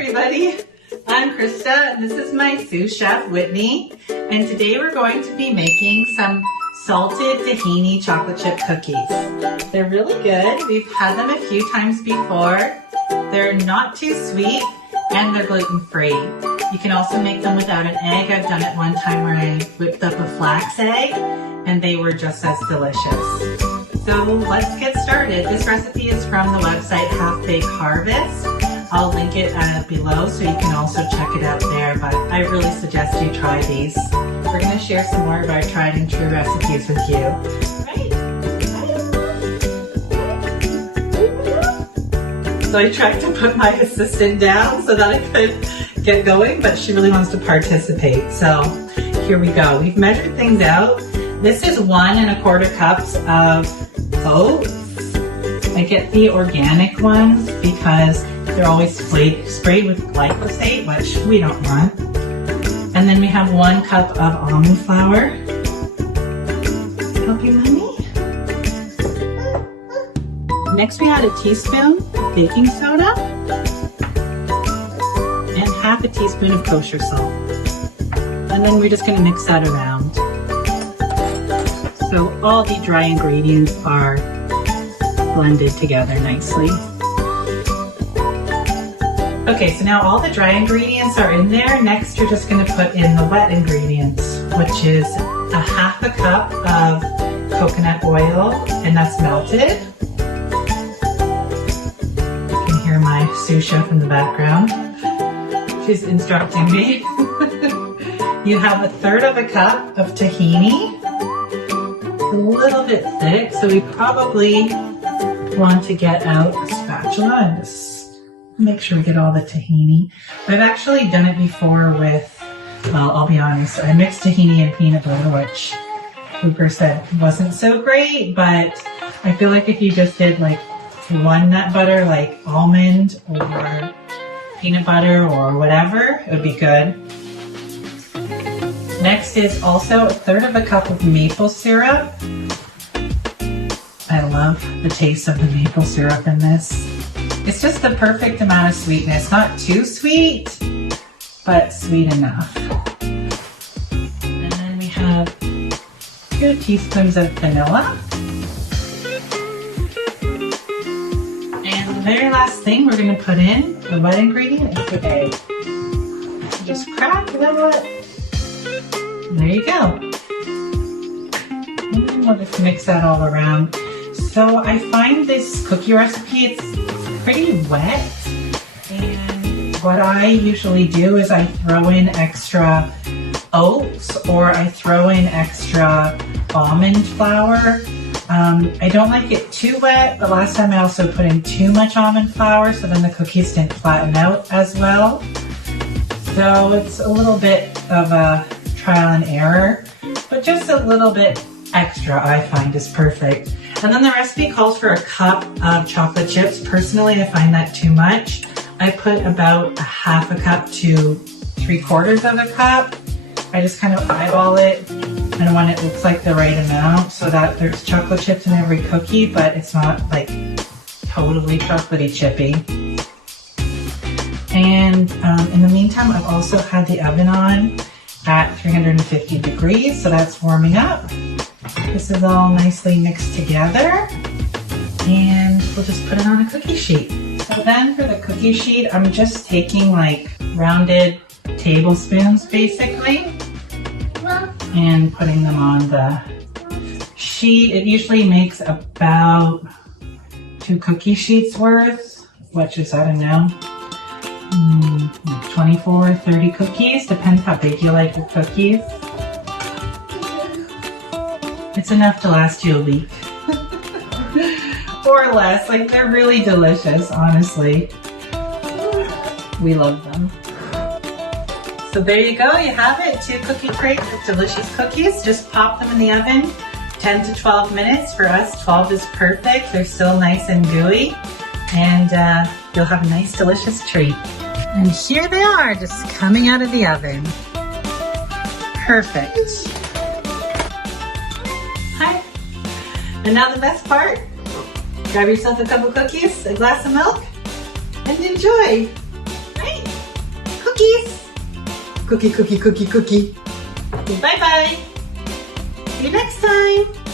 everybody, I'm Krista and this is my sous chef Whitney, and today we're going to be making some salted tahini chocolate chip cookies. They're really good. We've had them a few times before. They're not too sweet and they're gluten-free. You can also make them without an egg. I've done it one time where I whipped up a flax egg and they were just as delicious. So let's get started. This recipe is from the website Half Baked Harvest. I'll link it below so you can also check it out there, but I really suggest you try these. We're going to share some more of our tried and true recipes with you. So I tried to put my assistant down so that I could get going, but she really wants to participate. So here we go. We've measured things out. This is 1 1/4 cups of oats. I get the organic ones because they're always sprayed with glyphosate, which we don't want. And then we have 1 cup of almond flour. Help you, mommy? Next we add a teaspoon of baking soda and half a teaspoon of kosher salt. And then we're just going to mix that around. So all the dry ingredients are blended together nicely. Okay, so now all the dry ingredients are in there. Next, you're just going to put in the wet ingredients, which is a 1/2 cup of coconut oil, and that's melted. You can hear my sous chef in the background. She's instructing me. You have 1/3 cup of tahini. It's a little bit thick, so we probably want to get out a spatula and just make sure we get all the tahini. I've actually done it before with, well, I'll be honest, I mixed tahini and peanut butter, which Cooper said wasn't so great, but I feel like if you just did like 1 nut butter, like almond or peanut butter or whatever, it would be good. Next is also 1/3 cup of maple syrup. I love the taste of the maple syrup in this. It's just the perfect amount of sweetness. Not too sweet, but sweet enough. And then we have 2 teaspoons of vanilla. And the very last thing we're going to put in, the wet ingredient, is the egg. Just crack that. There you go. And then we'll just mix that all around. So I find this cookie recipe, it's pretty wet, and what I usually do is I throw in extra oats or I throw in extra almond flour. I don't like it too wet, but last time I also put in too much almond flour, so then the cookies didn't flatten out as well. So it's a little bit of a trial and error, but just a little bit extra I find is perfect. And then the recipe calls for 1 cup of chocolate chips. Personally, I find that too much. I put about 1/2 cup to 3/4 cup. I just kind of eyeball it and when it looks like the right amount so that there's chocolate chips in every cookie, but it's not like totally chocolatey chippy. And in the meantime, I've also had the oven on at 350 degrees, so that's warming up. This is all nicely mixed together, and we'll just put it on a cookie sheet. So then for the cookie sheet, I'm just taking like rounded tablespoons basically and putting them on the sheet. It usually makes about 2 cookie sheets worth, which is, I don't know, 24 or 30 cookies, depends how big you like your cookies. It's enough to last you a week. Or less. Like, they're really delicious, honestly. We love them. So there you go, you have it. 2 cookie crates of delicious cookies. Just pop them in the oven, 10 to 12 minutes. For us, 12 is perfect. They're still nice and gooey. And you'll have a nice, delicious treat. And here they are, just coming out of the oven. Perfect. Hi. And now the best part. Grab yourself a couple cookies, a glass of milk, and enjoy. Right? cookies. Cookie, cookie, cookie, cookie. Bye-bye. See you next time.